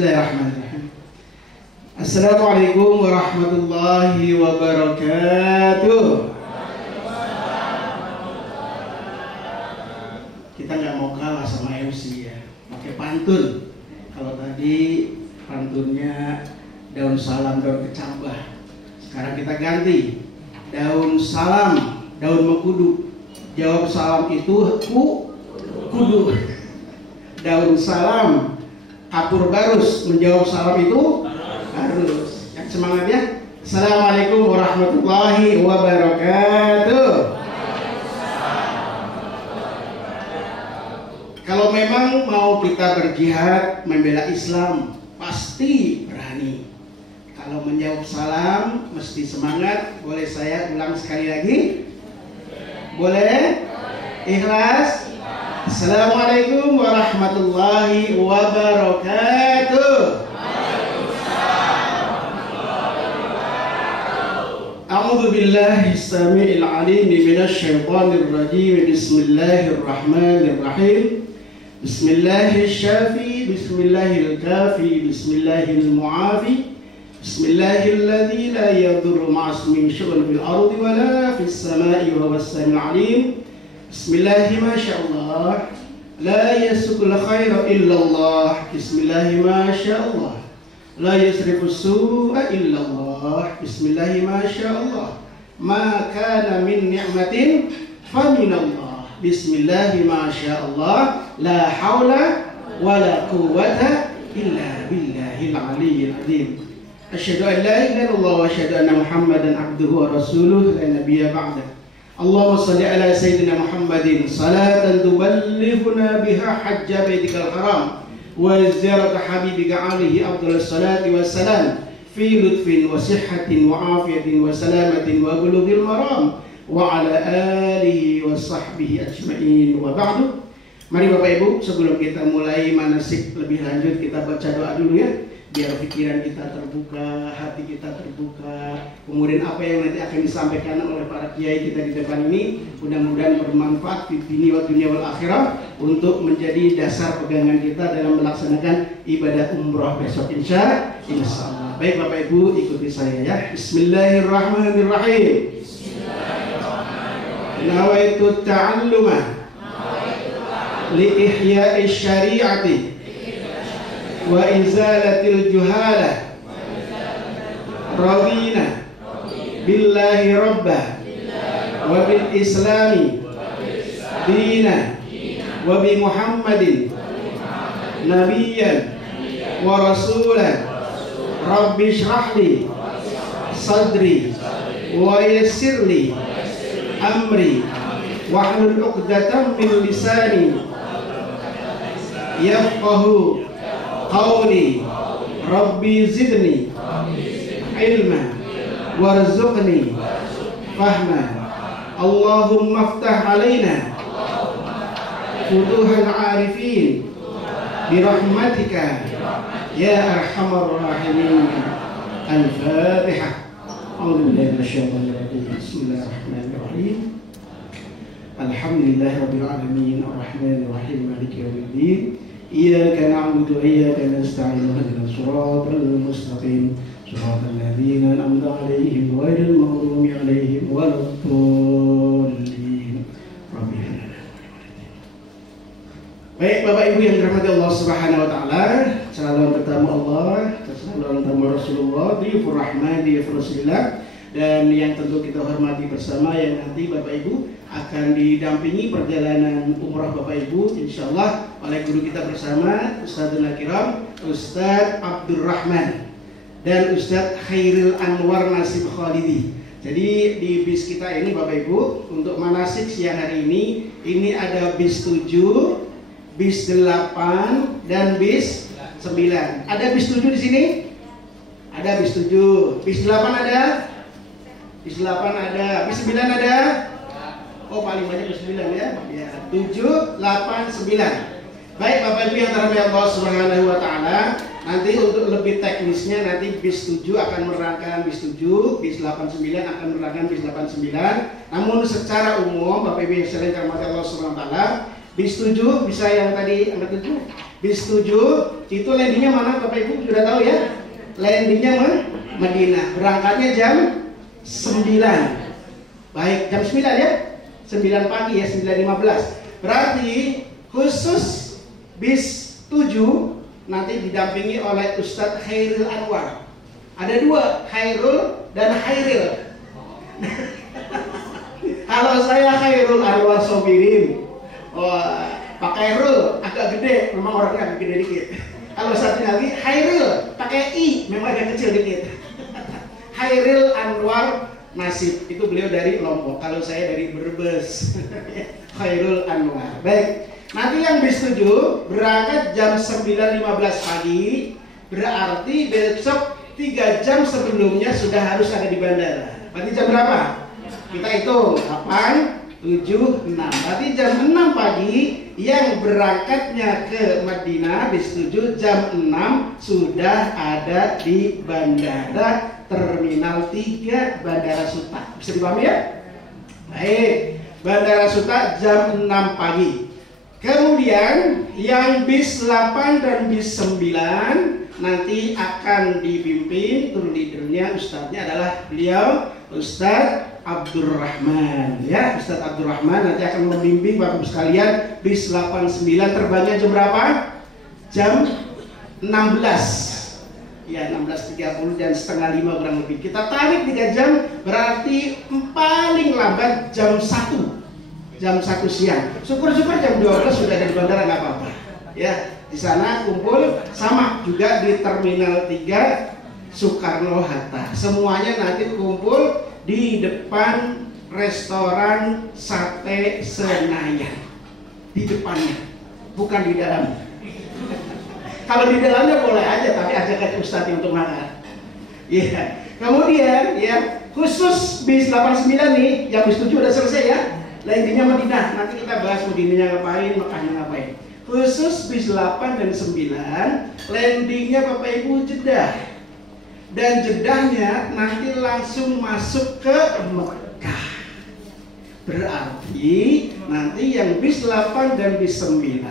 Bismillahirrahmanirrahim. Assalamualaikum warahmatullahi wabarakatuh. Kita nggak mau kalah sama MC ya, pakai pantun. Kalau tadi pantunnya daun salam, daun kecambah. Sekarang kita ganti daun salam, daun mengkudu. Jawab salam itu kudu. Daun salam, kapur barus. Menjawab salam itu harus. Yang semangat ya. Assalamualaikum warahmatullahi wabarakatuh. Kalau memang mau kita berjihad membela Islam, pasti berani. Kalau menjawab salam mesti semangat. Boleh saya ulang sekali lagi? Boleh? Ikhlas? Assalamualaikum warahmatullahi wabarakatuh. A'udzu billahi as-sami'il 'alim minasy syaithanir rajim. Bismillahirrahmanirrahim. Bismillahirrahmanirrahim. Bismillahirkafi. Bismillahirmu'afi. Bismillahilladzi la yadurru ma'asmihi syai'un fil ardi wa la fis sama'i wa huwas sami'ul 'alim. Bismillahi masyaallah, la yasukul khaira illallah. Bismillahi masyaallah, la yasrifus su'a illallah. Bismillahi masyaallah, ma kana min ni'matin faminallah. Bismillahi masyaallah, la haula wa la quwwata illa billahil aliyyil azim. Asyhadu an la ilaha illallah wa asyhadu anna Muhammadan abduhu wa rasuluh la nabiyya ba'da. Allahumma salli ala sayyidina Muhammadin salatan tuballighuna biha hajja baitikal haram wa ziyarata habibika alaihi afdhalus salati wassalam fi lutfin wa sihhatin wa afiyatin wa salamatin wa bulughil maram wa ala alihi wa sahbihi ajma'in wa ba'du. Mari Bapak Ibu, sebelum kita mulai manasik lebih lanjut, kita baca doa dulu ya, biar pikiran kita terbuka, hati kita terbuka. Kemudian apa yang nanti akan disampaikan oleh para kiai kita di depan ini mudah-mudahan bermanfaat di dunia wal akhirah untuk menjadi dasar pegangan kita dalam melaksanakan ibadah umroh besok insya Allah. Baik Bapak Ibu, ikuti saya ya. Bismillahirrahmanirrahim. Nawaitu ta'alluma li ihya'i syari'ati wa izalatil juhalah. Radina billahi rabba wa bil islami dina wa bi muhammadin nabiyyan wa rasulan. Rabbi shrahli sadri wa yassirli amri wahlul 'uqdatam min lisani yafqahu qawli. Rabbi zidni ilma warzuqni fahma. Allahumma aftah alaina futuhal arifin birahmatika ya arhamar rahimin. Al-Fatihah. A'udzu billahi minasyaitonir rajim. Bismillahirrahmanirrahim. Alhamdulillahirabbil alamin arrahmanir rahim maliki yaumiddin. Iyyaka na'budu wa iyyaka nasta'in ihdinas siratal mustaqim siratal ladzina an'amta 'alaihim ghairil maghdubi 'alaihim waladdallin. Baik Bapak Ibu yang dirahmati Allah Subhanahu wa taala, calon tetamu Allah, calon tamu Rasulullah, dhifur rahman, dhifur Rasulillah, dan yang tentu kita hormati bersama yang nanti Bapak Ibu akan didampingi perjalanan umrah Bapak Ibu insyaallah oleh guru kita bersama Ustadzul Kiram, Ustadz Abdurrahman dan Ustadz Khairil Anwar Nasib Khalidi. Jadi di bis kita ini Bapak Ibu untuk manasik siang hari ini ada bis 7, bis 8 dan bis 9. Ada bis 7 di sini? Ada bis 7. Bis 8 ada? Bis 8 ada. Bis 9 ada? Oh paling banyak bis 9 ya. Ya, 7, 8, 9. Baik Bapak Ibu yang dirahmati Allah Subhanahu wa taala, nanti untuk lebih teknisnya nanti bis 7 akan menerangkan bis 7, bis 89 akan menerangkan bis 89. Namun secara umum Bapak Ibu yang sering dirahmati Allah Subhanahu wa taala, bis 7 bisa yang tadi angka 7 Bis 7 itu landingnya mana Bapak Ibu? Sudah tahu ya? Landingnya Madinah. Berangkatnya jam 9. Baik, jam 9 ya? 9 pagi ya, 9.15. Berarti khusus bis 7 nanti didampingi oleh Ustadz Khairil Anwar. Ada dua, Khairul dan Khairil. Kalau saya Khairul Anwar Sobirin, Pak Khairul agak gede, memang orangnya agak gede dikit. Kalau satu lagi Khairil pakai I, memang agak kecil dikit. Khairil Anwar Nasib, itu beliau dari Lombok. Kalau saya dari Brebes. Khairul Anwar. Baik, nanti yang bis 7 berangkat jam 9.15 pagi. Berarti besok 3 jam sebelumnya sudah harus ada di bandara. Berarti jam berapa? Kita hitung 8, 7, 6. Berarti jam 6 pagi yang berangkatnya ke Madinah bis 7 jam 6 sudah ada di bandara Terminal 3 Bandara Suta. Bisa dipahami ya? Baik, Bandara Suta jam 6 pagi. Kemudian yang bis 8 dan bis 9 nanti akan dipimpin, tur leadernya ustadznya adalah beliau Ustadz Abdurrahman ya. Ustadz Abdurrahman nanti akan membimbing Bapak Ibu sekalian bis 89 terbangnya jam berapa? Jam 16 ya, 16.30 dan setengah 5 kurang lebih. Kita tarik 3 jam berarti paling lambat jam 1 siang. Syukur-syukur jam 12 sudah ada di bandara, nggak apa-apa ya. Di sana kumpul sama juga di Terminal 3 Soekarno-Hatta. Semuanya nanti kumpul di depan restoran Sate Senayan. Di depannya, bukan di dalamnya. Kalau di dalamnya boleh aja, tapi ajak Ustadz untuk makan. Iya. Kemudian ya, khusus bis 89 nih, yang bis 7 udah selesai ya. Landingnya Madinah. Nanti kita bahas Madinahnya ngapain, Mekahnya ngapain. Khusus bis 8 dan 9 landingnya Bapak Ibu Jeddah. Dan Jeddahnya nanti langsung masuk ke Mekah. Berarti nanti yang bis 8 dan bis 9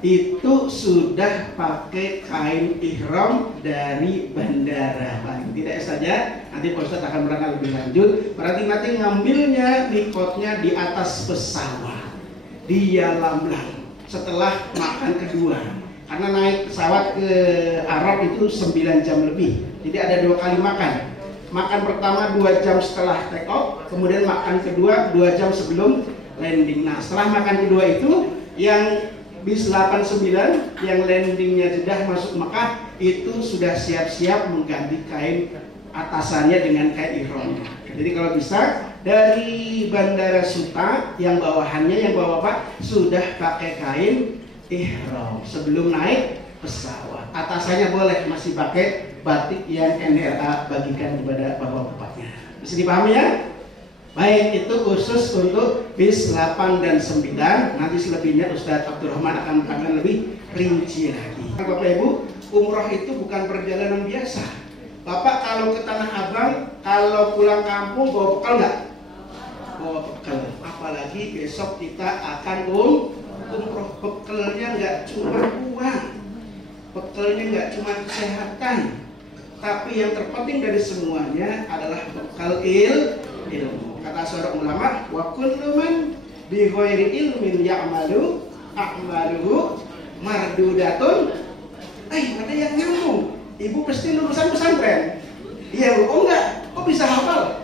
itu sudah pakai kain ihram dari bandara. Paling tidak saja nanti Pak Ustadz akan berangkat lebih lanjut. Berarti nanti ngambilnya mikotnya di atas pesawat di Yalamlam setelah makan kedua. Karena naik pesawat ke Arab itu 9 jam lebih. Jadi ada 2 kali makan. Makan pertama 2 jam setelah take off, kemudian makan kedua 2 jam sebelum landing. Nah, setelah makan kedua itu yang bis 89 yang landingnya Jeddah masuk Mekah itu sudah siap-siap mengganti kain atasannya dengan kain ihramnya. Jadi kalau bisa dari Bandara Suta yang bawahannya yang bawa-bapak sudah pakai kain ihram sebelum naik pesawat. Atasannya boleh masih pakai batik yang NRA bagikan kepada bapak-bapaknya. Bisa dipahami ya? Baik, itu khusus untuk bis 8 dan 9. Nanti selebihnya Ustadz Abdurrahman akan menerangkan lebih rinci lagi. Bapak Ibu, umroh itu bukan perjalanan biasa. Bapak kalau ke Tanah Abang, kalau pulang kampung bawa bekal nggak? Bawa bekal. Apalagi besok kita akan umroh. Bekalnya nggak cuma uang, bekalnya nggak cuma kesehatan, tapi yang terpenting dari semuanya adalah bekal ilmu. Kata seorang ulama, wa kullu man bi ghairi ilmin ya'malu a'maluhu mardudatun. Ada yang nyambung. Ibu pasti lulusan pesantren. Iya Bu, oh enggak, kok bisa hafal?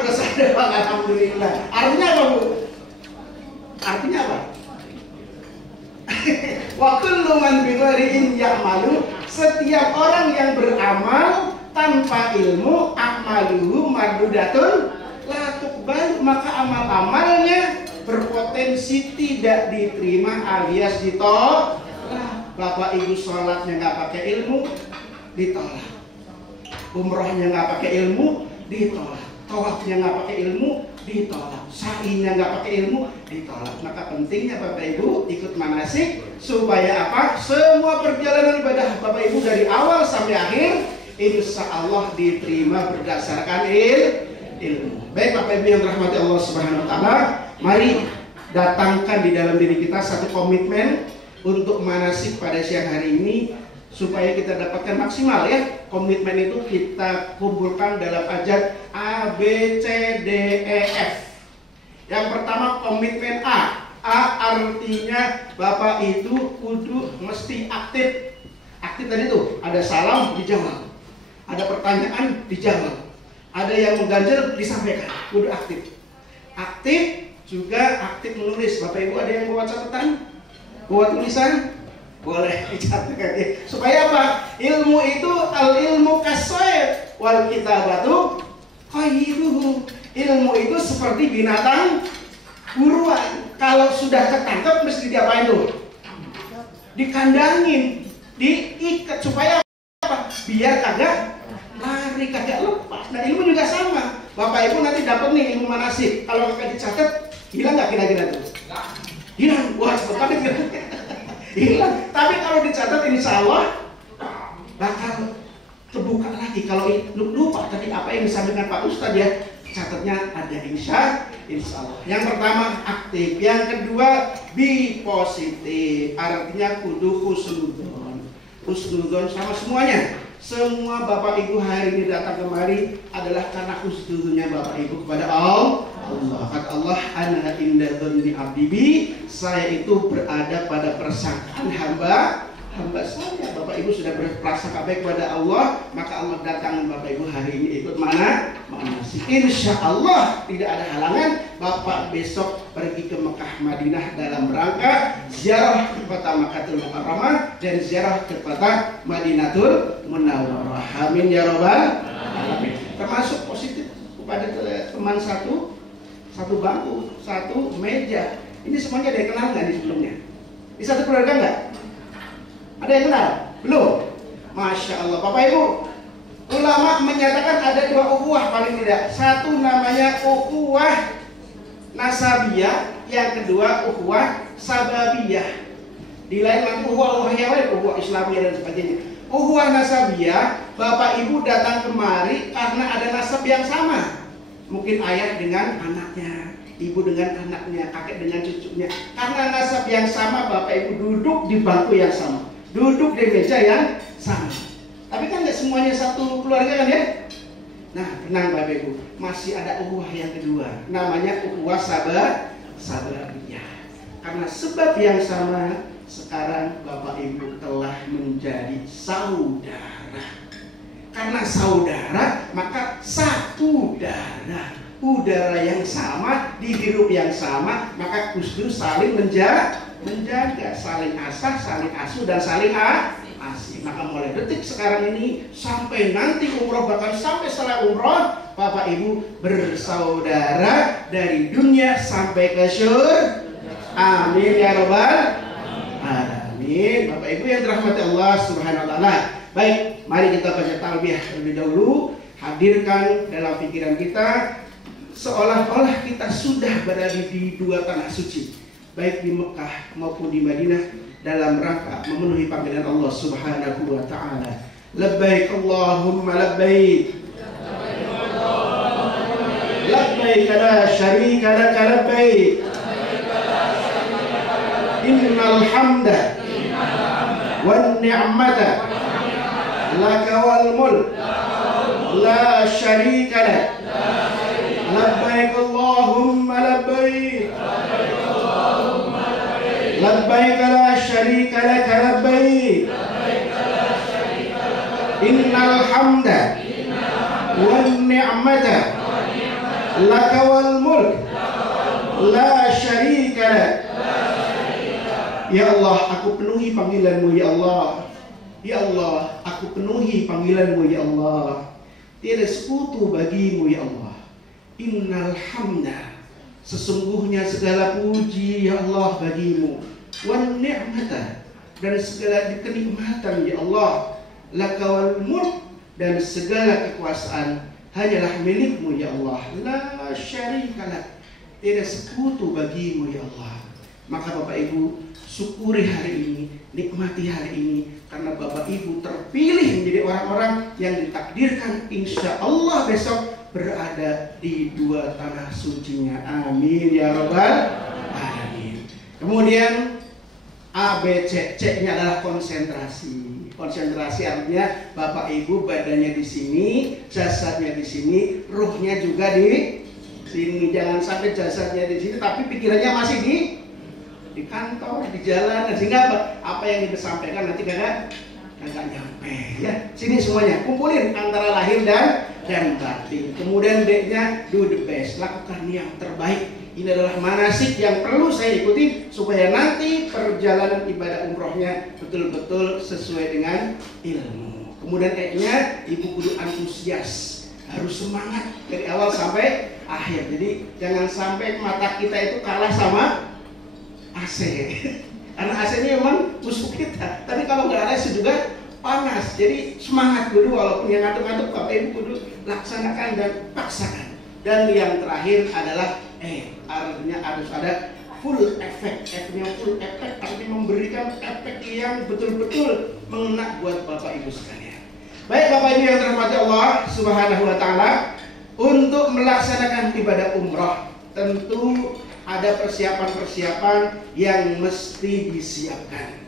Terus ada Bang, alhamdulillah. Artinya apa Bu? Artinya apa? Wa kullu man bi ghairi ilmin ya'malu, setiap orang yang beramal tanpa ilmu, amaluhu mardudatun la tuqbal, maka amal-amalnya berpotensi tidak diterima alias ditolak. Bapak Ibu sholatnya nggak pakai ilmu, ditolak. Umrohnya nggak pakai ilmu, ditolak. Tawafnya nggak pakai ilmu, ditolak. Sa'inya nggak pakai ilmu, ditolak. Maka pentingnya Bapak Ibu ikut manasik supaya apa? Semua perjalanan ibadah Bapak Ibu dari awal sampai akhir insya Allah diterima berdasarkan ilmu. Baik Bapak Ibu yang dirahmati Allah Subhanahu Wa Taala, mari datangkan di dalam diri kita satu komitmen untuk manasik pada siang hari ini supaya kita dapatkan maksimal ya. Komitmen itu kita kumpulkan dalam ajat A, B, C, D, E, F. Yang pertama komitmen A. A artinya Bapak itu kudu mesti aktif. Aktif tadi tuh, ada salam dijawab, ada pertanyaan dijawab, ada yang mengganjel disampaikan, kudu aktif. Aktif juga aktif menulis. Bapak Ibu ada yang buat catatan, buat tulisan, boleh dicatatkan ya. Supaya apa? Ilmu itu al ilmu kasoib wal kitabatu qayyiduhu. Ilmu itu seperti binatang buruan. Kalau sudah ketangkep mesti diapain tuh? Dikandangin, diikat supaya apa? Biar kagak lari, kagak lepas. Nah ilmu juga sama. Bapak Ibu nanti dapat nih ilmu manasik. Kalau kagak dicatat, hilang nggak kira-kira tuh? Hilang. Wah cepet banget ya. Hilang. Tapi kalau dicatat insya Allah bakal terbuka lagi. Kalau lupa tadi apa yang disampaikan Pak Ustadz ya, catatnya ada insya Allah. Yang pertama aktif, yang kedua be positif, artinya kudu husnudon. Husnudon sama semuanya. Semua Bapak Ibu hari ini datang kemari adalah karena husnudonnya Bapak Ibu kepada Allah. Kata Allah, ana inda dzanni abdi bi, saya itu berada pada persangkaan hamba saya. Bapak Ibu sudah berprasangka baik kepada Allah, maka Allah datang Bapak Ibu hari ini ikut manasik. Insya Allah tidak ada halangan. Bapak besok pergi ke Mekah Madinah dalam rangka ziarah ke kota Makkahul Mukarramah dan ziarah ke kota Madinatul Munawwarah. Amin ya robbal alamin. Termasuk positif kepada teman satu bangku, satu meja. Ini semuanya ada yang kenal nggak di sebelumnya? Di satu keluarga nggak? Ada yang kenal? Belum? Masya Allah. Bapak Ibu, ulama menyatakan ada dua ukhuwah paling tidak. Satu namanya ukhuwah nasabiyah, yang kedua ukhuwah sababiyah. Di lain lagi ukhuwah yang lain, ukhuwah Islamiyah dan sebagainya. Ukhuwah nasabiyah, Bapak Ibu datang kemari karena ada nasab yang sama. Mungkin ayah dengan anaknya, ibu dengan anaknya, kakek dengan cucunya. Karena nasab yang sama, Bapak Ibu duduk di bangku yang sama, duduk di meja yang sama. Tapi kan nggak semuanya satu keluarga kan ya? Nah, tenang Bapak Ibu, masih ada ukhuwah yang kedua, namanya ukhuwah sababiyah. Karena sebab yang sama, sekarang Bapak Ibu telah menjadi saudara. Karena saudara, maka satu darah, udara yang sama, dihirup yang sama, maka Gus Dur saling menjaga, saling asah, saling asuh, dan saling asih. Maka mulai detik sekarang ini sampai nanti umroh, bahkan sampai setelah umroh, Bapak Ibu bersaudara dari dunia sampai ke syurga. Amin ya robbal alamin. Bapak Ibu yang dirahmati Allah Subhanahu wa taala. Baik, mari kita baca talbiyah terlebih dahulu. Hadirkan dalam pikiran kita seolah-olah kita sudah berada di dua tanah suci, baik di Mekah maupun di Madinah, dalam rangka memenuhi panggilan Allah Subhanahu wa taala. Labbaik Allahumma labbaik. Labbaik la syarika laka labbaik. Innal hamda wan ni'mata laka wal mulk la syarika lak. Labbaik Allahumma labbaik. Labbaik la syarika lak labbaik. Innal hamda wan ni'mata laka wal mulk la syarika lak. Ya Allah, aku penuhi panggilanmu ya Allah. Ya Allah, aku penuhi panggilanmu ya Allah. Tiada sekutu bagimu ya Allah. Innal hamda, sesungguhnya segala puji ya Allah bagimu. Wan ni'mata, dan segala kenikmatan ya Allah. Laka wal mulk, dan segala kekuasaan hanyalah milikmu ya Allah. La syarika lak, tiada sekutu bagimu ya Allah. Maka Bapak Ibu, syukuri hari ini, nikmati hari ini, karena Bapak Ibu terpilih menjadi orang-orang yang ditakdirkan insya Allah besok berada di dua tanah sucinya. Amin ya robbal alamin. Kemudian A, B, C. C-nya adalah konsentrasi. Konsentrasi artinya Bapak Ibu badannya di sini, jasadnya di sini, ruhnya juga di sini. Jangan sampai jasadnya di sini tapi pikirannya masih di kantor, di jalan, sehingga apa yang disampaikan nanti kagak nyampe ya. Sini semuanya kumpulin antara lahir dan batin. Kemudian D-nya do the best, lakukan yang terbaik. Ini adalah manasik yang perlu saya ikuti supaya nanti perjalanan ibadah umrohnya betul-betul sesuai dengan ilmu. Kemudian E-nya ibu kudu antusias, harus semangat dari awal sampai akhir. Jadi jangan sampai mata kita itu kalah sama AC. Karena AC ini memang musuh kita. Tapi kalau nggak ada AC juga panas. Jadi semangat dulu, walaupun yang ngantuk-ngantuk Bapak Ibu kudu laksanakan dan paksakan. Dan yang terakhir adalah artinya harus ada full effect. F-nya full effect artinya memberikan efek yang betul-betul mengena buat Bapak Ibu sekalian. Baik Bapak Ibu yang dirahmati Allah Subhanahu wa taala, untuk melaksanakan ibadah umroh tentu ada persiapan-persiapan yang mesti disiapkan.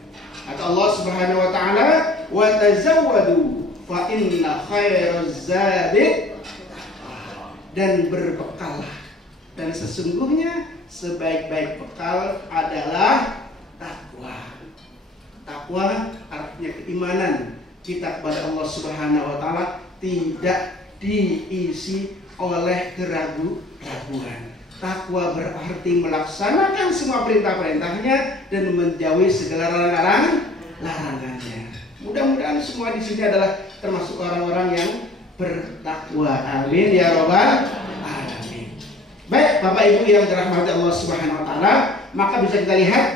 Kata Allah Subhanahu wa taala, "Wa tazawwadu fa inna khairaz zadi," dan berbekalah, dan sesungguhnya sebaik-baik bekal adalah takwa. Takwa artinya keimanan kita kepada Allah Subhanahu wa taala tidak diisi oleh keraguan. Takwa berarti melaksanakan semua perintah-perintahnya dan menjauhi segala larangannya. Mudah-mudahan semua di sini adalah termasuk orang-orang yang bertakwa. Amin ya robbal alamin. Baik Bapak Ibu yang dirahmati Allah Subhanahu wa taala, maka bisa kita lihat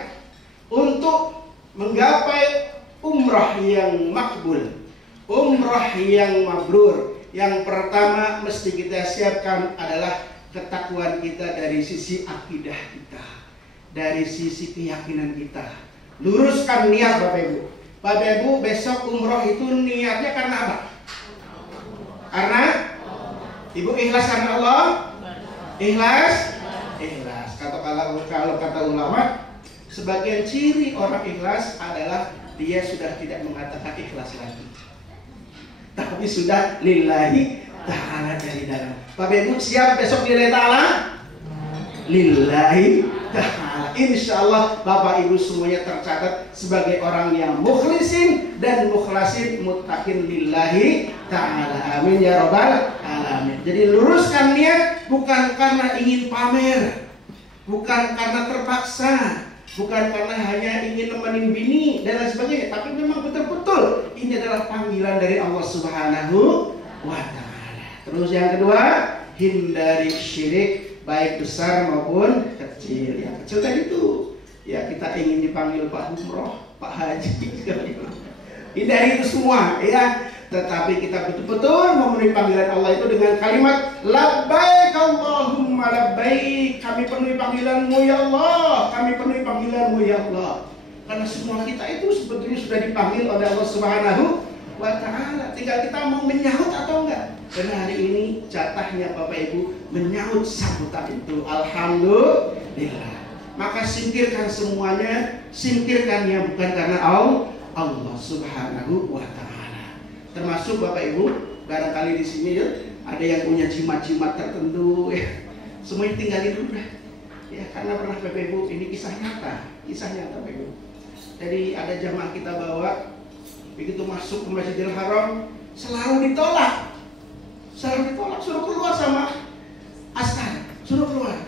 untuk menggapai umrah yang makbul, umrah yang mabrur, yang pertama mesti kita siapkan adalah ketakwaan kita dari sisi akidah kita, dari sisi keyakinan kita. Luruskan niat Bapak Ibu. Bapak Ibu besok umroh itu niatnya karena apa? Karena Ibu ikhlas karena Allah? Ikhlas? Ikhlas. Kalau kata ulama, sebagian ciri orang ikhlas adalah dia sudah tidak mengatakan ikhlas lagi, tapi sudah lillahi ta'ala dari dalam. Bapak Ibu siap besok lillahi ta'ala? Lillahi ta'ala. Insya Allah Bapak Ibu semuanya tercatat sebagai orang yang mukhlisin dan mukhlasin muttaqin lillahi ta'ala. Amin ya robbal alamin. Jadi luruskan niat bukan karena ingin pamer, bukan karena terpaksa, bukan karena hanya ingin nemenin bini dan lain sebagainya, tapi memang betul-betul ini adalah panggilan dari Allah Subhanahu wa ta'ala. Terus yang kedua, hindari syirik baik besar maupun kecil. Yang kecil tadi itu ya kita ingin dipanggil Pak Umroh, Pak Haji, hindari itu semua ya. Tetapi kita betul-betul memenuhi panggilan Allah itu dengan kalimat labbaik Allahumma labbaik. Kami penuhi panggilanmu ya Allah, kami penuhi panggilanmu ya Allah. Karena semua kita itu sebetulnya sudah dipanggil oleh Allah Subhanahu wa ta'ala. Tinggal kita mau menyahut atau enggak. Karena hari ini jatahnya Bapak Ibu menyahut sambutan itu. Alhamdulillah. Maka singkirkan semuanya, singkirkannya bukan karena Allah Subhanahu wa ta'ala. Termasuk Bapak Ibu, barangkali di sini ya, ada yang punya jimat-jimat tertentu ya. Semuanya tinggalin dulu dah. Ya, karena pernah Bapak Ibu, ini kisah nyata Bapak Ibu. Jadi ada jamaah kita bawa, begitu masuk ke Masjidil Haram selalu ditolak, suruh keluar sama askar, suruh keluar,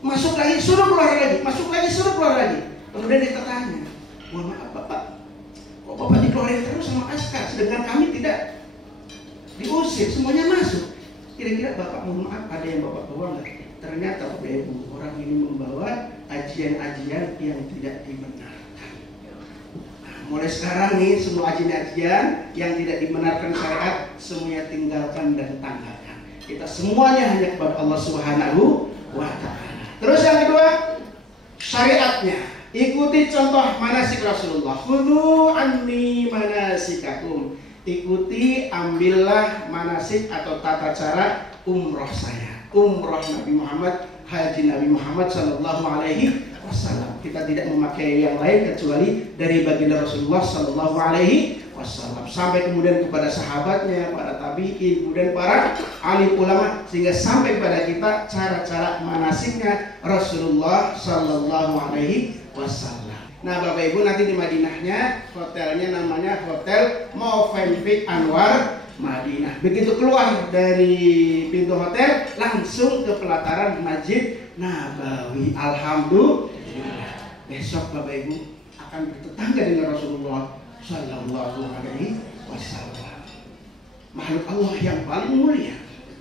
masuk lagi, suruh keluar lagi, masuk lagi, suruh keluar lagi. Kemudian kita tanya, mohon maaf Bapak, kok Bapak dikeluarin terus sama askar, sedangkan kami tidak diusir, semuanya masuk. Kira-kira Bapak mohon maaf ada yang Bapak bawa nggak? Ternyata Bapak Ibu, orang ini membawa ajian-ajian yang tidak dibenarkan. Mulai sekarang nih semua ajian-ajian yang tidak dibenarkan syariat semuanya tinggalkan dan tanggalkan. Kita semuanya hanya kepada Allah Subhanahu wa ta'ala. Terus yang kedua, syariatnya. Ikuti contoh manasik Rasulullah. Khudhu anni manasikakum. Ikuti, ambillah manasik atau tata cara umroh saya. Umroh Nabi Muhammad haji Nabi Muhammad Sallallahu Alaihi Wasallam. Kita tidak memakai yang lain kecuali dari baginda Rasulullah Sallallahu Alaihi Wasallam. Sampai kemudian kepada sahabatnya, para tabi'in, kemudian para alim ulama, sehingga sampai pada kita cara-cara manasiknya Rasulullah Sallallahu Alaihi Wasallam. Nah Bapak Ibu, nanti di Madinahnya hotelnya namanya Hotel Movenpick Anwar Madinah. Begitu keluar dari pintu hotel langsung ke pelataran Masjid Nabawi. Alhamdulillah. Besok Bapak Ibu akan bertetangga dengan Rasulullah Sallallahu Alaihi Wasallam. Makhluk Allah yang paling mulia.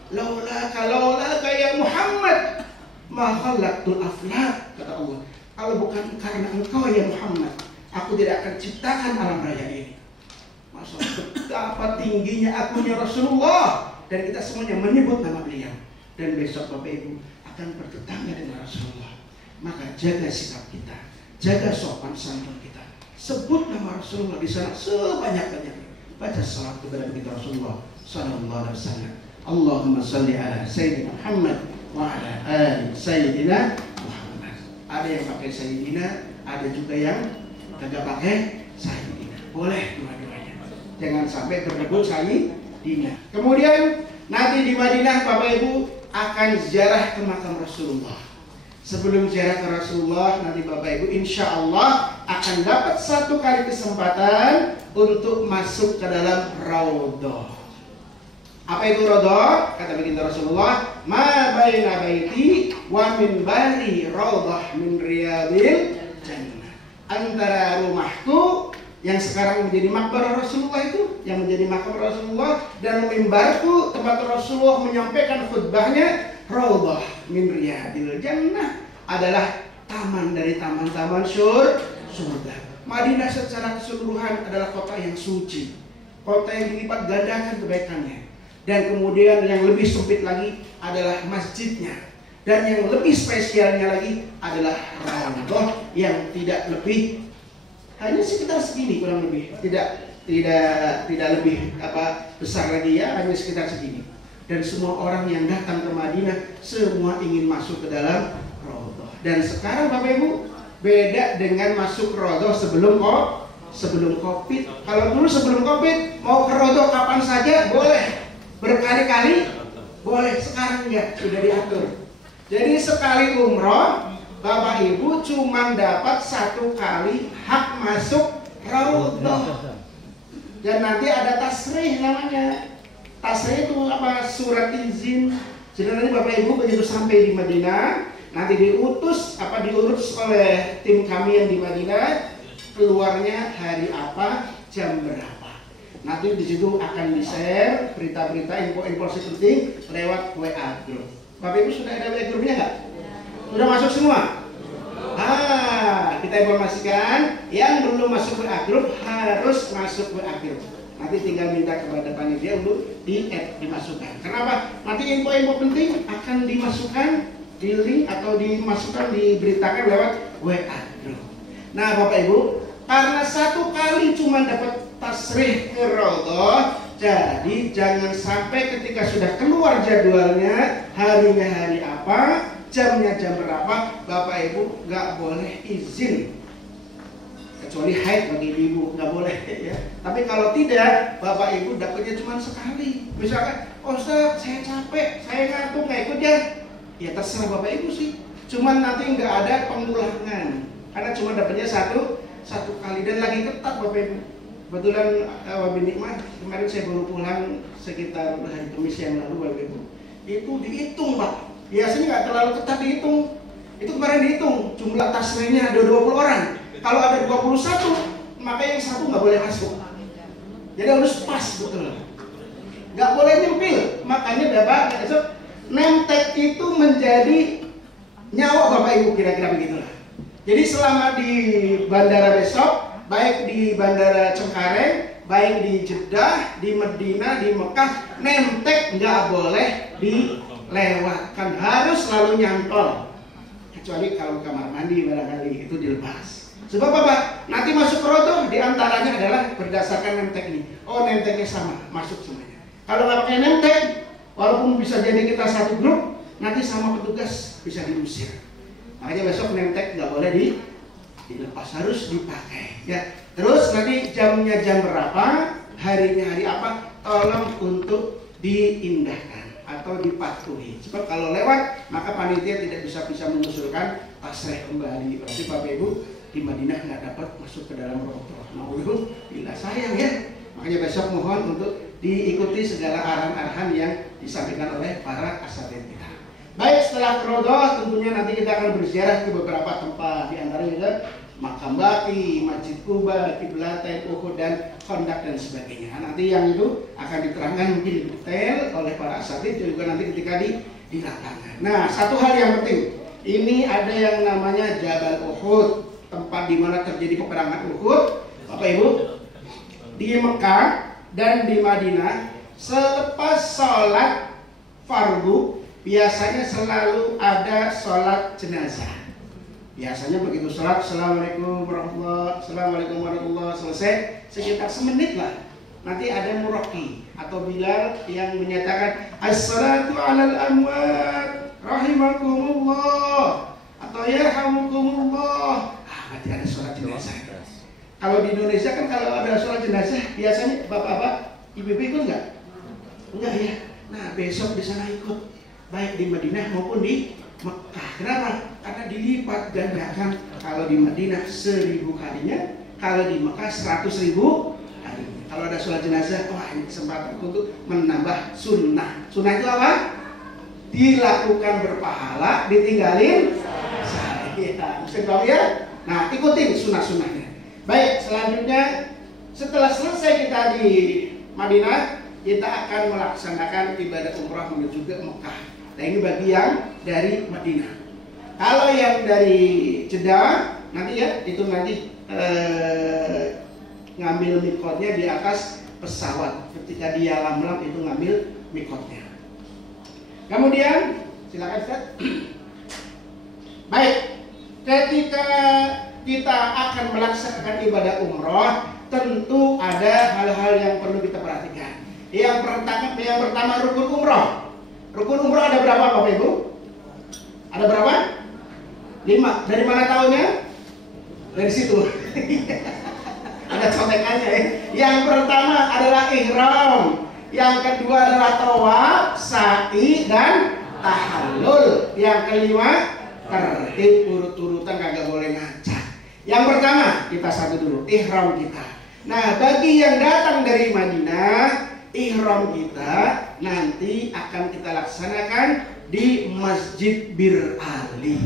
Laulaka ya Muhammad ma khalaqtul aflak, kata Allah. Kalau bukan karena engkau ya Muhammad, aku tidak akan ciptakan alam raya ini. Masya Allah, betapa tingginya akunya Rasulullah, dan kita semuanya menyebut nama beliau. Dan besok Bapak Ibu akan bertetangga dengan Rasulullah. Maka jaga sikap kita, jaga sopan santun kita. Sebut nama Rasulullah di sana sebanyak-banyaknya. Baca salat kepada kita Rasulullah Sallallahu Alaihi Wasallam. Allahumma salli ala Sayyidina Muhammad wa ala ali Sayyidina Muhammad. Ada yang pakai Sayyidina, ada juga yang kagak pakai Sayyidina. Boleh dua-duanya. Jangan sampai berebut Sayyidina. Kemudian nanti di Madinah Bapak Ibu akan ziarah ke makam Rasulullah. Sebelum ziarah ke Rasulullah, nanti Bapak Ibu insya Allah akan dapat satu kali kesempatan untuk masuk ke dalam Raudhah. Apa itu Raudhah? Kata baginda Rasulullah, ma baina baiti wa minbari raudhah min riyadil jannah. Antara rumahku yang sekarang menjadi makam Rasulullah itu, yang menjadi makam Rasulullah, dan mimbarku tempat Rasulullah menyampaikan khutbahnya, raudhah min riyadil jannah, adalah taman dari taman-taman surga. Madinah secara keseluruhan adalah kota yang suci, kota yang dilipat gandakan kebaikannya. Dan kemudian yang lebih sempit lagi adalah masjidnya. Dan yang lebih spesialnya lagi adalah Raudhah yang tidak lebih, hanya sekitar segini kurang lebih, tidak lebih besar lagi ya, hanya sekitar segini. Dan semua orang yang datang ke Madinah semua ingin masuk ke dalam Raudhah. Dan sekarang Bapak Ibu beda dengan masuk Raudhah sebelum Covid. Kalau dulu sebelum Covid mau ke Raudhah kapan saja boleh, berkali-kali boleh. Sekarang enggak, sudah diatur. Jadi sekali umroh Bapak Ibu cuma dapat satu kali hak masuk Raudhah. Dan nanti ada tasrih namanya. Tasrih itu apa? Surat izin. Jadi nanti Bapak Ibu begitu sampai di Madinah, nanti diurus oleh tim kami yang di Madinah, keluarnya hari apa, jam berapa. Nanti di situ akan di-share berita-berita, info-info penting lewat WA group. Bapak Ibu sudah ada WA grupnya nggak? Sudah masuk semua? Kita informasikan yang belum masuk WA group harus masuk WA group. Nanti tinggal minta kepada panitia untuk dimasukkan. Kenapa? Nanti info-info penting akan dimasukkan di link atau dimasukkan, diberitakan lewat WA group. Nah Bapak Ibu, karena satu kali cuma dapat tasrih ke Raudhah, jadi jangan sampai ketika sudah keluar jadwalnya, harinya hari apa, jamnya jam berapa, Bapak Ibu nggak boleh izin, kecuali haid bagi ibu nggak boleh ya. Tapi kalau tidak, Bapak Ibu dapatnya cuma sekali. Misalkan, oh Ustaz, saya capek, saya ngantuk nggak ikut ya terserah Bapak Ibu sih. Cuman nanti nggak ada pengulangan, karena cuma dapatnya satu kali dan lagi ketat Bapak Ibu. Kebetulan wabil nikmat, kemarin saya baru pulang sekitar hari Kamis yang lalu Bapak Ibu. Itu dihitung Pak, biasanya nggak terlalu ketat dihitung. Itu kemarin dihitung, jumlah tasrihnya ada 20 orang. Kalau ada 21, maka yang satu nggak boleh masuk. Jadi harus pas betul. Nggak boleh nyempil. Makanya Bapak besok nemtek itu menjadi nyawa Bapak Ibu, kira-kira begitulah. Jadi selama di bandara besok, baik di Bandara Cengkareng, baik di Jeddah, di Madinah, di Mekah, nemtek nggak boleh dilewatkan, harus selalu nyantol. Kecuali kalau kamar mandi barangkali itu dilepas. Sebab apa? Nanti masuk Raudhah diantaranya adalah berdasarkan nemtek ini. Oh nemteknya sama, masuk semuanya. Kalau nggak pakai nemtek, walaupun bisa jadi kita satu grup, nanti sama petugas bisa diusir. Makanya besok nemtek nggak boleh dilepas, harus dipakai. Ya. Terus nanti jamnya jam berapa, harinya hari apa, tolong untuk diindahkan atau dipatuhi. Sebab kalau lewat maka panitia tidak bisa mengusulkan tasreh kembali. Berarti Bapak Ibu di Madinah nggak dapat masuk ke dalam roboh. Bila sayang ya. Makanya besok mohon untuk diikuti segala arahan-arahan yang disampaikan oleh para asatidz kita. Baik, setelah rodoh tentunya nanti kita akan berziarah ke beberapa tempat, di antaranya Makam Baqi, Masjid Quba, Qiblatain, Uhud dan Khandaq dan sebagainya. Nanti yang itu akan diterangkan mungkin detail oleh para asatidz juga nanti ketika di lapangan. Nah, satu hal yang penting, ini ada yang namanya Jabal Uhud, tempat di mana terjadi peperangan Uhud. Bapak Ibu, di Mekah dan di Madinah selepas sholat fardu biasanya selalu ada sholat jenazah. Biasanya begitu sholat, Assalamualaikum warahmatullahi, selesai sekitar semenit lah. Nanti ada muraqi atau Bilal yang menyatakan As-salatu alal amwat rahimakumullah atau yarhamukumullah. Berarti ada sholat jenazah. Kalau di Indonesia kan kalau ada sholat jenazah biasanya bapak-bapak, ibu-ibu ikut nggak? Enggak ya. Nah besok di sana ikut, baik di Madinah maupun di Mekah. Kenapa? Karena dilipat gandakan. Kalau di Madinah 1000 kalinya, kalau di Mekah 100.000 kalinya. Kalau ada sholat jenazah, wah ini kesempatan untuk menambah sunnah. Sunnah itu apa? Dilakukan berpahala, ditinggalin saya. Mesti tahu ya? Nah ikutin sunnah-sunnahnya. Baik, selanjutnya setelah selesai kita di Madinah, kita akan melaksanakan ibadah umrah menuju ke Mekah. Nah ini bagi yang dari Madinah. Kalau yang dari Jeddah nanti ya itu nanti ngambil mikotnya di atas pesawat. Ketika dia lam-lam itu ngambil mikotnya. Kemudian silakan Ustaz. Baik, ketika kita akan melaksanakan ibadah umroh, tentu ada hal-hal yang perlu kita perhatikan. Yang pertama rukun umroh. Rukun umroh ada berapa Bapak Ibu? Ada berapa? 5. Dari mana tahunnya? Dari situ. Ada contekannya ya. Yang pertama adalah ihram. Yang kedua adalah tawaf, sa'i dan tahallul. Yang kelima tertib urut-urutan, kagak boleh ngacak. Yang pertama kita satu dulu, ihram kita. Nah bagi yang datang dari Madinah, ihram kita nanti akan kita laksanakan di Masjid Bir Ali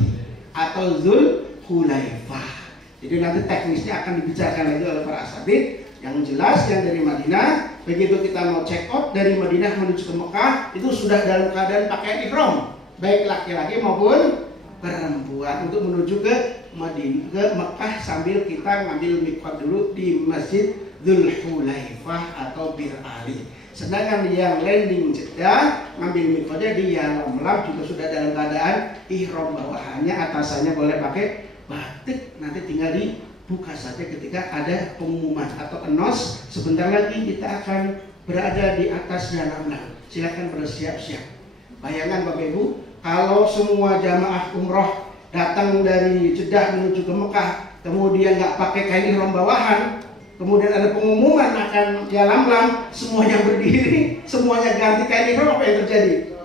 atau Dzul Hulaifah. Jadi nanti teknisnya akan dibicarakan lagi oleh para asatidz. Yang jelas yang dari Madinah, begitu kita mau check out dari Madinah menuju ke Mekah, itu sudah dalam keadaan pakaian ihram, baik laki-laki maupun perempuan, untuk menuju ke Madinah, ke Mekah, sambil kita ngambil mikot dulu di Masjid Dzul Hulaifah atau Bir Ali. Sedangkan yang landing Jeddah ngambil mikotnya di Yalamlam juga sudah dalam keadaan ihram, bawahannya atasannya boleh pakai batik, nanti tinggal dibuka saja ketika ada pengumuman atau announce sebentar lagi kita akan berada di atas Yalamlam. Silakan bersiap-siap. Bayangkan Bapak Ibu, kalau semua jamaah umroh datang dari Jeddah menuju ke Mekah, kemudian nggak pakai kain ihram bawahan, kemudian ada pengumuman akan Yalamlam, semuanya berdiri, semuanya ganti kain ihram, apa yang terjadi?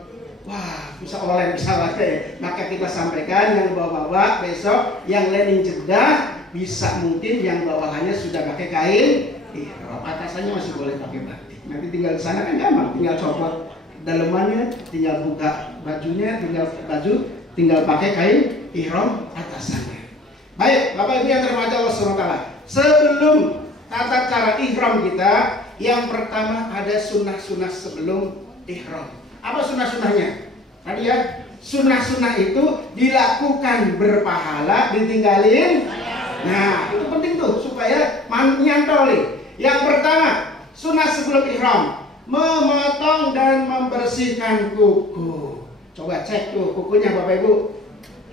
Wah, bisa oleh, bisa lagi ya. Maka kita sampaikan yang bawa-bawa besok, yang landing Jeddah bisa mungkin yang bawahannya sudah pakai kain ihram, atasannya masih boleh pakai batik. Nanti tinggal di sana kan gampang, tinggal copot dalemannya, tinggal buka bajunya, tinggal pakai kain ihram atasannya. Baik, Bapak Ibu yang terhormat Allah SWT, sebelum tata cara ihram kita, yang pertama ada sunnah-sunnah sebelum ihram. Apa sunnah-sunnahnya? Tadi ya, sunnah-sunnah itu dilakukan berpahala, ditinggalin. Nah, itu penting tuh supaya nyantoli. Yang pertama, sunnah sebelum ihram, memotong dan membersihkan kuku. Coba cek tuh kukunya Bapak Ibu,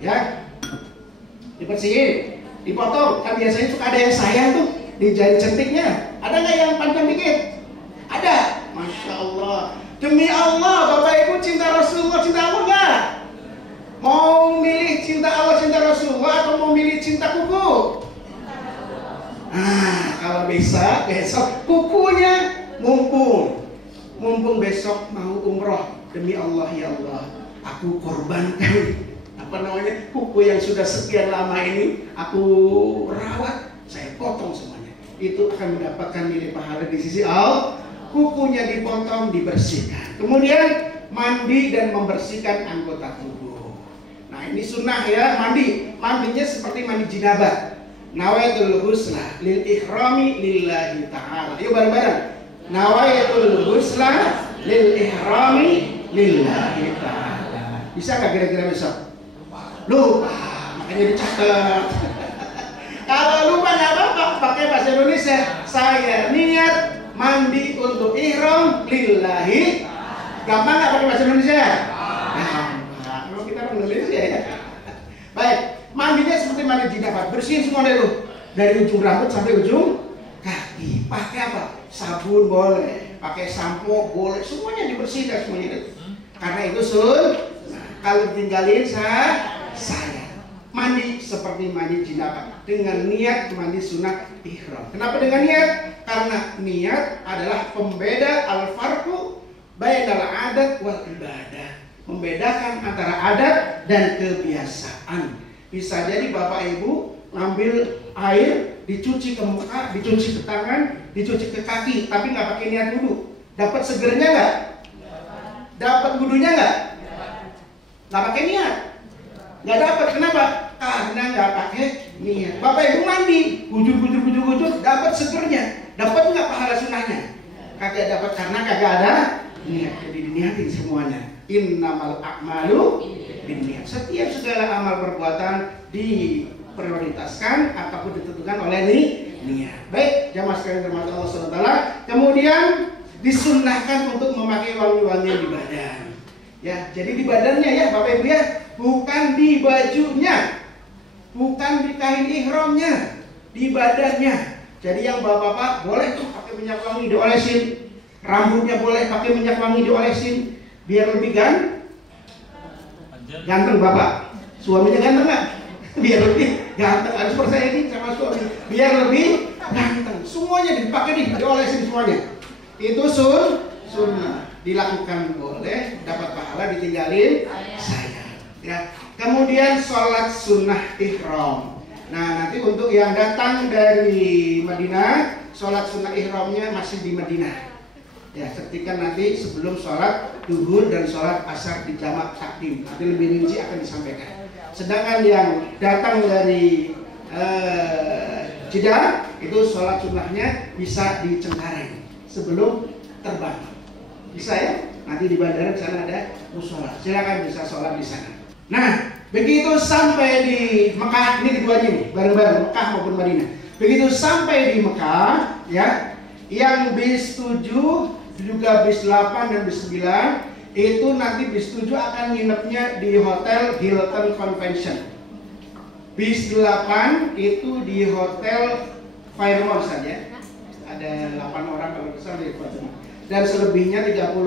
ya, dibersihin, dipotong. Kan biasanya suka ada yang sayang tuh di jari centiknya. Ada nggak yang panjang dikit? Ada. Masya Allah. Demi Allah, Bapak Ibu cinta Rasulullah, cinta Allah nggak? cinta kuku? Kalau besok kukunya mumpung besok mau umroh, demi Allah ya Allah, aku korbankan kuku yang sudah sekian lama ini aku rawat, saya potong semuanya. Itu akan mendapatkan nilai pahala di sisi Allah. Kukunya dipotong, dibersihkan, kemudian mandi dan membersihkan anggota tubuh. Nah ini sunnah ya, mandinya seperti mandi jinabah. Nawaitul ghusla lil ihrami lillahi ta'ala. Yuk bareng-bareng. Nawaitul ghusla lil ihrami lillahi ta'ala. Bisa nggak kira-kira besok? Lupa, makanya dicatat. Kalau lupa nggak apa-apa, pakai bahasa Indonesia. Saya niat mandi untuk ihram lillahi. Gampang nggak pakai bahasa Indonesia? Gampang. Kalau kita orang Indonesia ya. Baik. Mandinya seperti mandi jinabah, bersihin semua dari ujung rambut sampai ujung kaki. Pakai apa? Sabun boleh, pakai sampo boleh, semuanya dibersihkan semuanya. Karena itu kalau tinggalin saya mandi seperti mandi jinabah dengan niat mandi sunat ihram. Kenapa dengan niat? Karena niat adalah pembeda al-farqu bainal adat wal ibadah, membedakan antara adat dan kebiasaan. Bisa jadi Bapak Ibu ngambil air, dicuci ke muka, dicuci ke tangan, dicuci ke kaki, tapi nggak pakai niat wudu. Dapat segernya nggak? Dapat wudunya nggak? Nggak pakai niat? Nggak dapat. Kenapa? Karena nggak pakai niat. Bapak Ibu mandi, bujur, dapat segernya. Dapat nggak pahala sunahnya? Kagak dapat karena kagak ada niat. Jadi diniatin semuanya. Innamal a'malu binniat. Setiap segala amal perbuatan diprioritaskan ataupun ditentukan oleh niat. Baik, jamaah sekalian dirahmati Allah SWT. Kemudian disunnahkan untuk memakai wangi-wangian di badan. Ya, jadi di badannya ya Bapak Ibu ya, bukan di bajunya, bukan di kain ihramnya, di badannya. Jadi yang bapak-bapak boleh tuh pakai minyak wangi diolesin, rambutnya boleh pakai minyak wangi diolesin, biar lebih ganteng bapak. Suaminya ganteng nggak? Biar lebih ganteng. Harus percaya ini sama suami. Biar lebih ganteng. Semuanya dipakai diolesin semuanya. Itu sunnah. Dilakukan boleh, dapat pahala, ditinggalin saya. Ya. Kemudian sholat sunnah ihram. Nah nanti untuk yang datang dari Madinah, sholat sunnah ihramnya masih di Madinah. Ya, ketika nanti sebelum sholat duhur dan sholat asar di jamak takdim, nanti lebih rinci akan disampaikan. Sedangkan yang datang dari Jeddah itu sholat sunnahnya bisa di Cengkareng sebelum terbang. Bisa ya? Nanti di bandara di sana ada mushola. Silakan bisa sholat di sana. Nah, begitu sampai di Mekah, ini keduanya nih, bareng-bareng Mekah maupun Madinah. Begitu sampai di Mekah, ya, yang bis 7 juga bis 8 dan bis 9 itu nanti bis 7 akan nginepnya di Hotel Hilton Convention. Bis 8 itu di Hotel Fairmont saja. Ada 8 orang kalau besar di Fairmont. Dan selebihnya 30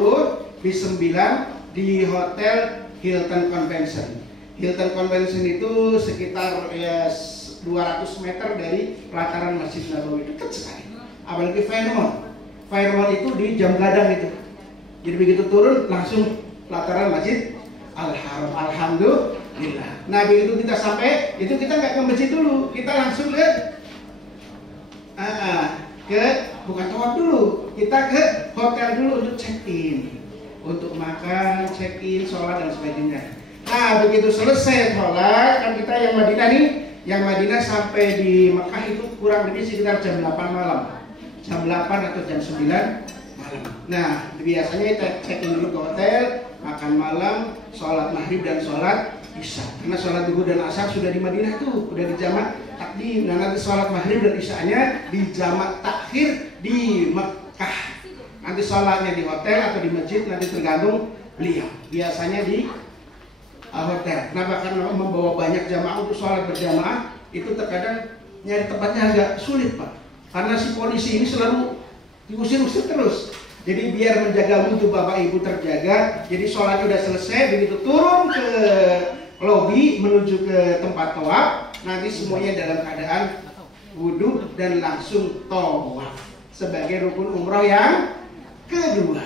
bis 9 di Hotel Hilton Convention. Hilton Convention itu sekitar 200 meter dari pelataran Masjid Nabawi, dekat sekali. Apalagi Fairmont itu di jam gadang itu. Jadi begitu turun langsung pelataran Masjid Al-Haram. Alhamdulillah. Nah begitu kita sampai, itu kita nggak ke masjid dulu, kita langsung bukan tawaf dulu, kita ke hotel dulu untuk check-in, untuk makan, check-in, sholat dan sebagainya. Nah begitu selesai sholat, kan kita yang Madinah nih, yang Madinah sampai di Mekah itu kurang lebih sekitar jam 8 malam. Jam 8 atau jam 9 malam. Nah, biasanya kita check-in dulu ke hotel, makan malam, sholat maghrib dan sholat isya. Karena sholat duhur dan asar sudah di Madinah tuh, udah di jamak takdim. Nah, nanti sholat maghrib dan isyanya di jamak takhir di Mekah. Nanti sholatnya di hotel atau di masjid, nanti tergantung beliau. Biasanya di hotel. Kenapa? Karena membawa banyak jamaah untuk sholat berjamaah, itu terkadang nyari tempatnya agak sulit, Pak. Karena si polisi ini selalu diusir-usir terus. Jadi biar menjaga wudhu Bapak Ibu terjaga, jadi sholat udah selesai, begitu turun ke lobi menuju ke tempat tawaf, nanti semuanya dalam keadaan wudhu dan langsung tawaf sebagai rukun umroh yang kedua.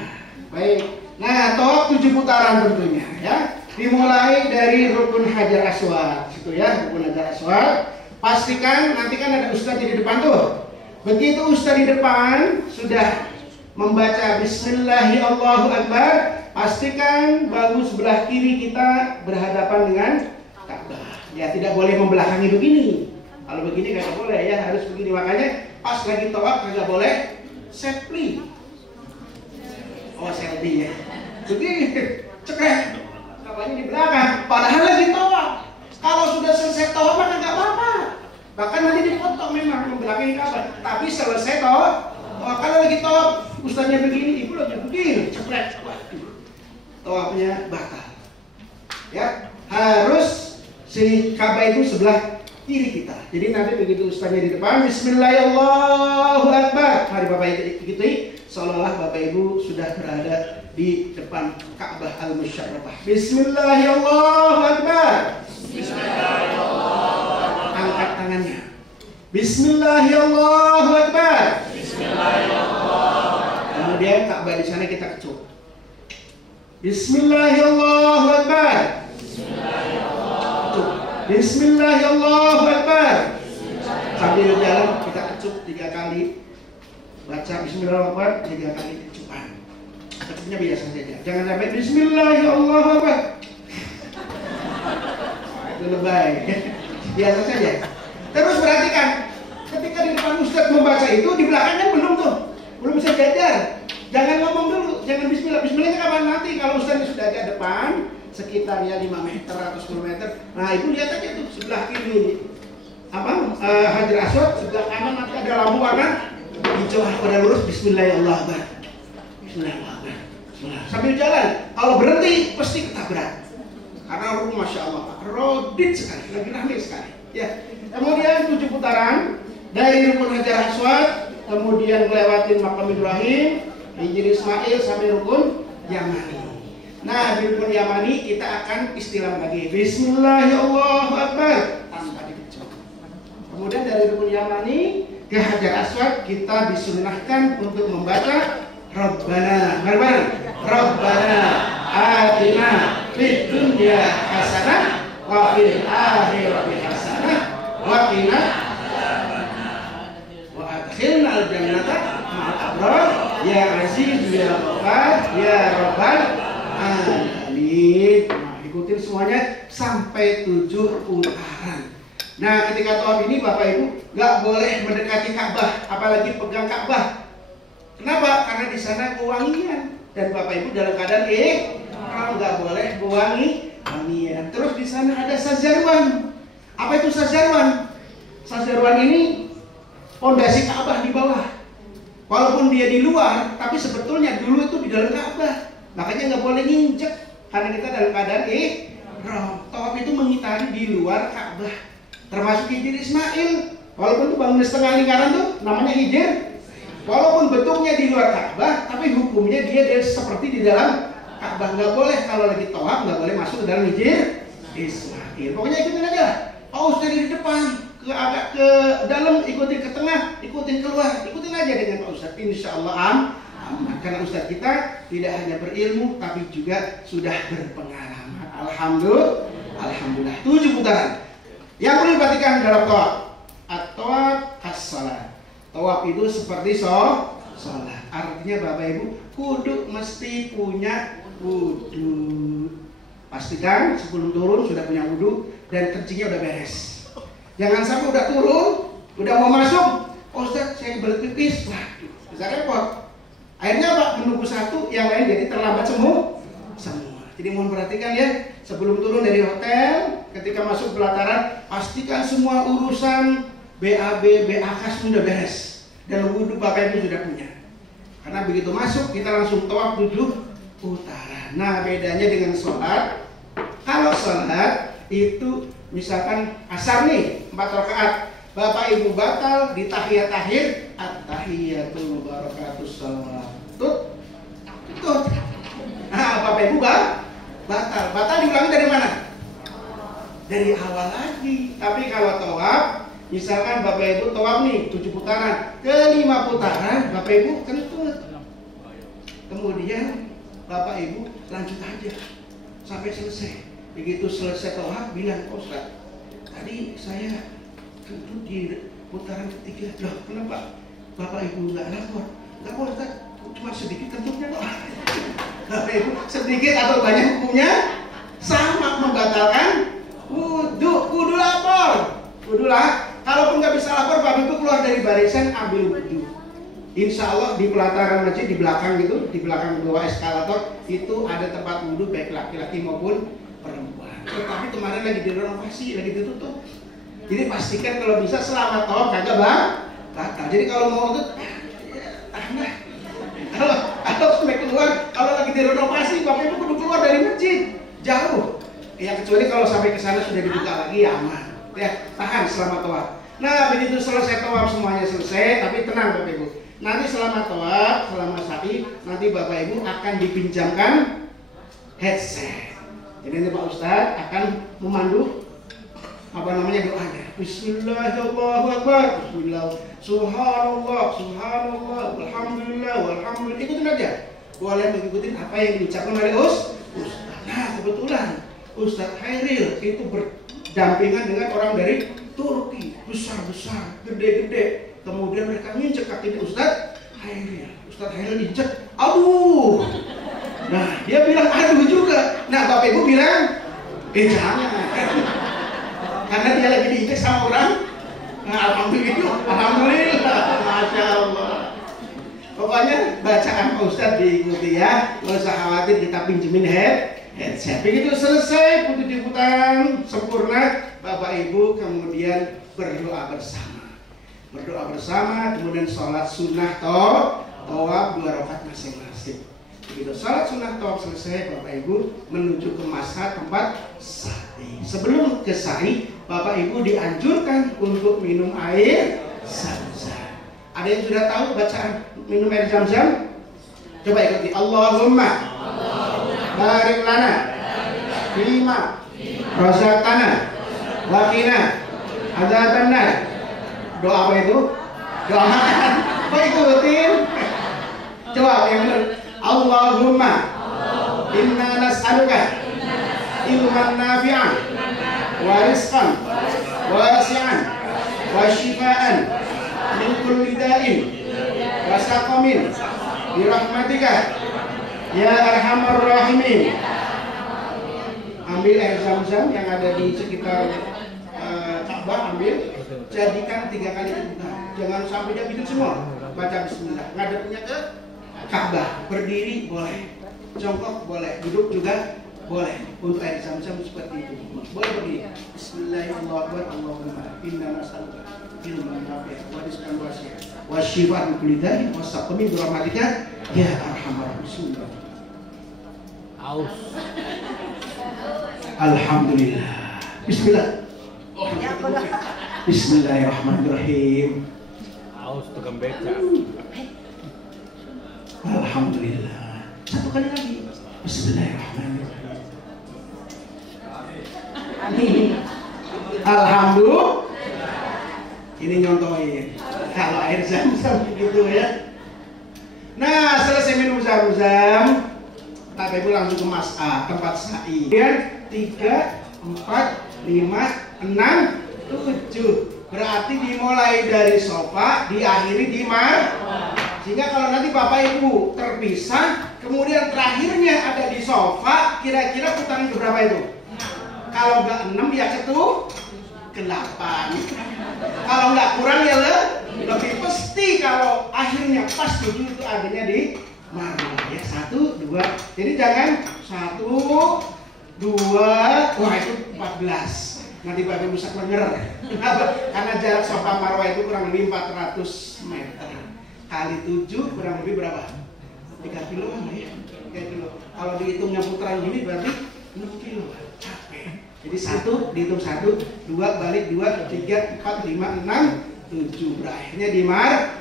Baik. Nah, tawaf 7 putaran tentunya ya. Dimulai dari rukun Hajar Aswad, itu ya, rukun Hajar Aswad. Pastikan nanti kan ada ustadz di depan tuh. Begitu ustadz di depan sudah membaca Bismillahirrahmanirrahim, pastikan bahu sebelah kiri kita berhadapan dengan Ka'bah. Ya, tidak boleh membelakangi begini. Kalau begini nggak boleh ya, harus begini. Makanya pas lagi tawaf nggak boleh selfie. Oh, selfie ya. Begini, cekrek. Ka'bahnya di belakang. Padahal lagi tawaf. Kalau sudah selesai tawaf maka nggak apa-apa. Bahkan nanti dipotong memang membelakangi Ka'bah. Tapi selesai tawaf. Kalau lagi tawaf, ustaznya begini, ibu lagi begini, cekrek. Tawafnya batal. Ya, harus si Ka'bah itu sebelah kiri kita. Jadi nanti begitu ustaznya di depan, Bismillahirrahmanirrahim. Mari Bapak ikuti, seolah-olah Bapak Ibu sudah berada di depan Ka'bah Al-Musyarrafah. Bismillahirrahmanirrahim. Bismillahirrahmanirrahim. Angkat tangannya. Bismillahirrahmanirrahim. Bismillahirrahmanirrahim. Kemudian Ka'bah di sana kita kecup. Bismillahirrahmanirrahim. Bismillahirrahmanirrahim. Bismillahirrahmanirrahim. Sambil jalan kita kecup 3 kali. Baca Bismillahirrahmanirrahim 3 kali kecupan. Kecupnya biasa saja. Jangan sampai Bismillahirrahmanirrahim. Itu lebay. Biasa saja. Terus perhatikan, ketika di depan ustadz membaca itu, di belakangnya belum tuh, belum bisa jajar. Jangan ngomong dulu, jangan bismillah. Bismillahnya kapan nanti? Kalau ustadznya sudah ada depan, sekitar ya 5 meter atau 10 meter. Nah itu lihat aja tuh sebelah kiri Hajar Aswad, sebelah kanan nanti ada lampu warna hijau pada lurus. Bismillahirrahmanirrahim. Bismillahirrahmanirrahim. Bismillah. Sambil jalan, kalau berhenti pasti ketabrak. Karena rukun masya Allah, rodit sekali, lagi ramai sekali. Ya, kemudian 7 putaran dari rukun Hajar Aswad, kemudian melewatin Makam Ibrahim, Hijr Ismail sampai rukun Yamani. Nah, di rukun Yamani kita akan istilam lagi Bismillahirrahmanirrahim tanpa dikecup. Kemudian dari rukun Yamani ke Hajar Aswad kita disunnahkan untuk membaca Rabbana. Rabbana atina fid dunya hasanah wa fil akhirati hasanah wa qina wa adkhilna al-jannata ma'al abrar ya aziz ya ghafar ya rabbal alamin. Nah, ikutin semuanya sampai 7 putaran. Nah, ketika tawaf ini Bapak Ibu nggak boleh mendekati Ka'bah, apalagi pegang Ka'bah. Kenapa? Karena di sana wangian dan Bapak Ibu dalam keadaan kalau nggak boleh wangian. Terus di sana ada sajarwan. Apa itu sajarwan? Sajarwan ini pondasi Ka'bah di bawah. Walaupun dia di luar, tapi sebetulnya dulu itu di dalam Ka'bah. Makanya nggak boleh nginjek karena kita dalam keadaan tawaf itu mengitari di luar Ka'bah. Termasuk Hijr Ismail. Walaupun itu bangunan setengah lingkaran tuh namanya Hijr. Walaupun bentuknya di luar Ka'bah, tapi hukumnya dia seperti di dalam Ka'bah. Nggak boleh kalau lagi tawaf, nggak boleh masuk ke dalam Hijr Ismail. Pokoknya ikutin aja. Paus dari depan ke agak ke dalam, ikutin ke tengah, ikutin keluar, ikutin aja dengan Pak Ustadz. Insya Allah aman. Karena Ustadz kita tidak hanya berilmu, tapi juga sudah berpengalaman. Alhamdulillah. 7 putaran. Yang perlu diperhatikan dalam tawaf, at-tawaf as-salat. Tawaf itu seperti sholat. Artinya Bapak Ibu kudu mesti punya wudu. Pastikan sebelum turun sudah punya wudu dan kencingnya udah beres. Jangan sampai udah turun, udah mau masuk, Ustaz saya belet pipis, waduh, bisa repot. Akhirnya apa? Menunggu satu, yang lain jadi terlambat semua. Jadi mohon perhatikan ya, sebelum turun dari hotel, ketika masuk pelataran, pastikan semua urusan BAB, BAK sudah beres dan wudhu Bapak Ibu sudah punya. Karena begitu masuk kita langsung tawaf 7 putaran. Nah, bedanya dengan sholat. Kalau sholat itu misalkan asar nih 4 rakaat, Bapak Ibu batal di tahiyat akhir, at-tahiyatul mubarakatus shalawatut. Nah, Bapak Ibu batal diulangi dari mana? dari awal lagi. Tapi kalau tawaf, misalkan Bapak Ibu tawaf nih 7 putaran, ke 5 putaran Bapak Ibu kentut. Kemudian Bapak Ibu lanjut aja sampai selesai. Begitu selesai tawaf bilang, "Oh, Ustaz, tadi saya kentut di putaran ketiga." Loh, kenapa Bapak Ibu nggak lapor? Nggak boleh, Ustaz, cuma sedikit kentutnya kok. Bapak Ibu sedikit atau banyak hukumnya sama, membatalkan kudu lapor. Kudu lah. Kalaupun nggak bisa lapor, Bapak Ibu keluar dari barisan, ambil wudhu. Insya Allah di pelataran masjid di belakang gitu, di belakang bawah eskalator itu ada tempat wudhu baik laki-laki maupun perempuan. Tetapi kemarin lagi direnovasi, lagi ditutup. Jadi pastikan kalau bisa selama tawaf kagak batal. Jadi kalau mau itu, kalau sampai keluar, kalau lagi direnovasi, Bapak Ibu kudu keluar dari masjid jauh. Ya kecuali kalau sampai ke sana sudah dibuka lagi, ya aman. Ya tahan selama tawaf. Nah begitu selesai tawaf semuanya selesai, tapi tenang Bapak Ibu. Nanti selama tawaf, selama sa'i, nanti Bapak Ibu akan dipinjamkan headset. Jadi nanti Pak Ustadz akan memandu doanya. Bismillahirrahmanirrahim. Bismillah. Subhanallah, subhanallah, alhamdulillah, walhamdulillah. Ikutin aja. Boleh mengikuti apa yang diucapkan oleh Ustadz. Nah kebetulan Ustadz Hairil itu berdampingan dengan orang dari Turki, besar-besar, gede-gede. Kemudian mereka nginjek kakinya Ustadz Hairil injek, aduh. Nah dia bilang aduh juga. Nah Bapak Ibu bilang, jangan, karena dia lagi diinjek sama orang. Nah alhamdulillah, masya Allah. Pokoknya bacaan Pak Ustadz diikuti ya, nggak usah khawatir, kita pinjemin headset. Begitu selesai putih putaran sempurna, Bapak Ibu kemudian berdoa bersama, kemudian sholat sunnah tawaf 2 rakaat masing-masing. Begitu sholat sunnah tawaf selesai, Bapak Ibu menuju ke masa tempat sa'i. Sebelum ke sa'i, Bapak Ibu dianjurkan untuk minum air zam-zam. Ada yang sudah tahu bacaan minum air zam-zam? Coba ikuti. Allahumma barik lana fima razaqtana wa qina adzabannar. Doa apa itu? Doa makan. Kok ikutin? Coba yang benar. Allahumma inna nas'aluka ilman nafi'an wa rizqan wasi'an wa shifaan min kulli da'in wa saqamin bi rahmatika ya arhamar rahimin. Ambil air zam-zam yang ada di sekitar Ka'bah, ambil, jadikan 3 kali kebukaan. Jangan sampai dia bikin semua. Baca bismillah, ngadepnya ke Ka'bah. Berdiri boleh, jongkok boleh, duduk juga boleh. Untuk air zam-zam seperti itu boleh berdiri. Bismillahirrahmanirrahim. Allahumma inna nas'aluka ilman nafi'an wa rizqan wasi'an wa shifaan min kulli da'in wa saqamin bi rahmatika ya arhamar rahimin. Alhamdulillah. Bismillah. Bismillahirrahmanirrahim. Aus tukang beca. Alhamdulillah. 1 kali lagi. Bismillahirrahmanirrahim. Alhamdulillah. Ini nyontohin. Kalau air zam-zam gitu ya. Nah, selesai minum zam-zam, Bapak Ibu langsung ke mas'a, tempat sa'i. Kemudian 3, 4, 5, 6, 7. Berarti dimulai dari sofa, diakhiri di sehingga kalau nanti Bapak Ibu terpisah, kemudian terakhirnya ada di sofa, kira-kira putaran keberapa itu? Kalau nggak 6 ya ke 8. Kalau nggak kurang ya lebih pasti kalau akhirnya pas 7 itu adanya di Marwah ya. 1, 2. Jadi jangan 1, 2, wah itu 14. Nanti Bapak Ibu bisa klenger. Karena jarak sofa Marwah itu kurang lebih 400 meter. Kali 7 kurang lebih berapa? 3 kilo ya. 3 kilo. Kalau dihitungnya putaran gini berarti 6 kilo. Capek. Jadi 1 dihitung 1, 2 balik 2, 3, 4, 5, 6, 7. Berakhirnya di Marwah.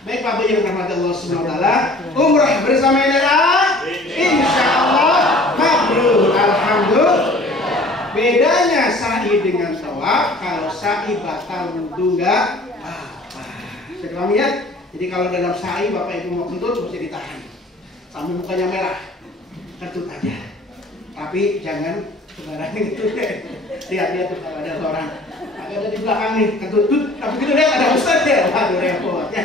Baik Bapak Ibu yang dirahmati Allah Subhanahu wa taala, umrah bersama insyaallah mabrur. Alhamdulillah. Bedanya sa'i dengan tawaf, kalau sa'i batal wudhu enggak apa-apa. Sudah paham ya? Jadi kalau dalam sa'i Bapak Ibu mau kentut mesti ditahan sampai mukanya merah, kentut aja. Tapi jangan sembarangan kentut deh. Lihat-lihat tuh kalau ada orang ada di belakang nih kentut, tapi gitu lihat ada ustaz ya, waduh repot ya.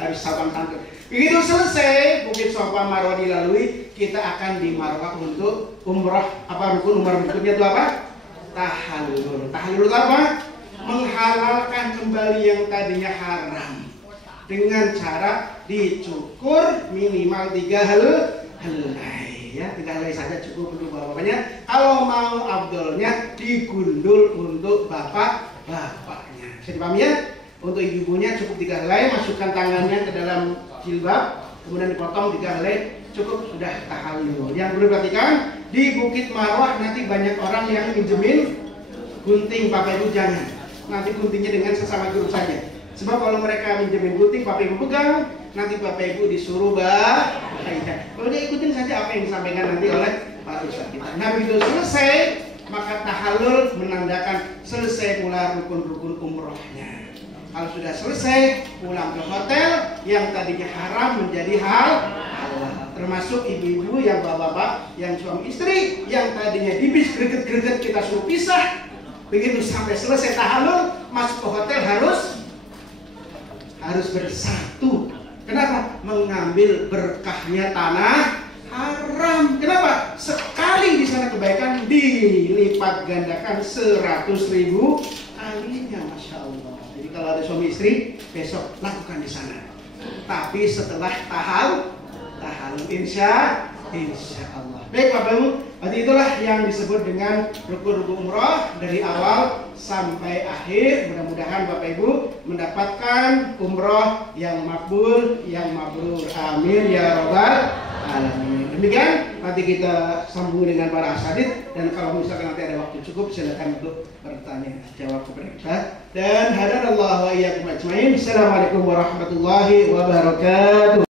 Harus sabar kentut. Begitu selesai Bukit Safa Marwah dilalui, kita akan di Marwah untuk umrah. Apa rukun umrah berikutnya itu apa? Tahallul. Tahallul itu apa? Menghalalkan kembali yang tadinya haram dengan cara dicukur minimal 3 helai. Ya, 3 helai saja cukup untuk bapaknya. Kalau mau abdolnya digundul untuk bapaknya. Bisa dipahami ya? Untuk ibunya cukup 3 helai, masukkan tangannya ke dalam jilbab, kemudian dipotong 3 helai, cukup sudah tahallul. Yang perlu perhatikan, di Bukit Marwah nanti banyak orang yang minjemin gunting. Bapak Ibu jangan. Nanti guntingnya dengan sesama guru saja. Sebab kalau mereka minjemin gunting, Bapak Ibu pegang, nanti Bapak Ibu disuruh kalau dia ikutin saja apa yang disampaikan nanti oleh Pak Ustaz kita. Nah begitu selesai, maka tahallul menandakan selesai pula rukun-rukun umrohnya. Kalau sudah selesai, pulang ke hotel, yang tadinya haram menjadi halal. Termasuk ibu-ibu, yang bapak-bapak, yang suami istri, yang tadinya di bis greget-greget kita suruh pisah. Begitu sampai selesai tahallul, masuk ke hotel harus bersatu. Kenapa? Mengambil berkahnya tanah haram. Kenapa? Sekali di sana kebaikan dilipat gandakan 100.000 kalinya, masya Allah. Jadi kalau ada suami istri, besok lakukan di sana. Tapi setelah tahallul, insya Allah. Baik Bapak Ibu, berarti itulah yang disebut dengan rukun-rukun umroh dari awal sampai akhir. Mudah-mudahan Bapak Ibu mendapatkan umroh yang makbul, yang mabrur. Amin ya rabbal alamin. Demikian, nanti kita sambung dengan para asatidz, dan kalau misalkan nanti ada waktu cukup, silakan untuk bertanya jawab kepada kita. Dan hadanallahu wa iyyakum ajmain. Assalamualaikum warahmatullahi wabarakatuh.